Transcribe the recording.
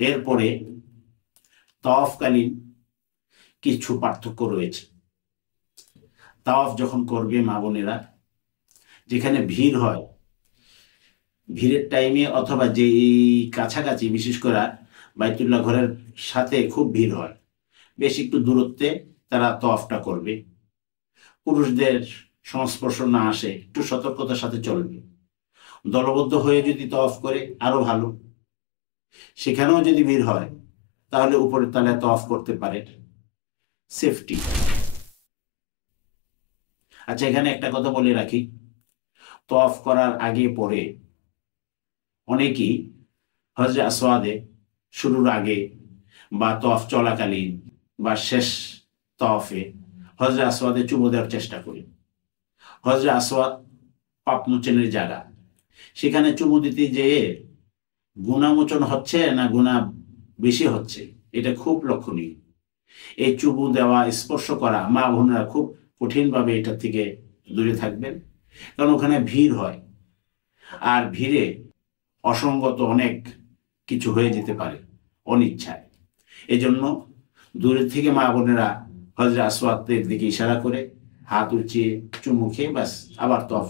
এরপরে তাওয়াফকালীন কিছু পার্থক্য রয়েছে। তাওয়াফ যখন করবে মা বোনেরা, যেখানে ভিড় হয়, ভিড়ের টাইমে অথবা যে কাছাকাছি, বিশেষ করে বাইতুল্লাহ ঘরের সাথে খুব ভিড় হয়, বেশ একটু দূরত্বে তারা তাওয়াফটা করবে। পুরুষদের সংস্পর্শ না আসে, একটু সতর্কতার সাথে চলবে। দলবদ্ধ হয়ে যদি তাওয়াফ করে আরো ভালো। সেখানেও যদি ভিড় হয় তাহলে উপরের তলায় তাওয়াফ করতে পারে, সেফটি। আচ্ছা, এখানে একটা কথা বলে রাখি, তাওয়াফ করার আগে পরে অনেকেই হজরে আসওয়াদে শুরুর আগে বা তাওয়াফ চলাকালীন বা শেষ তাওয়াফে হজরে আসওয়াদে চুমু দেওয়ার চেষ্টা করি। হজরে আসওয়াদ পাপ মোচনের জায়গা, সেখানে চুমু দিতে যেয়ে গুণামোচন হচ্ছে না গুণা বেশি হচ্ছে, এটা খুব লক্ষণীয়। এই চুমু দেওয়া, স্পর্শ করা, মা বোনেরা খুব কঠিনভাবে এটা থেকে দূরে থাকবেন, কারণ ওখানে ভিড় হয়। আর ভিড়ে অসঙ্গত অনেক কিছু হয়ে যেতে পারে অনিচ্ছায়। এজন্য দূরের থেকে মা বোনেরা হজরে আসওয়াদের দিকে ইশারা করে হাত উঁচিয়ে চুমু খেয়ে ব্যাস আবার তফ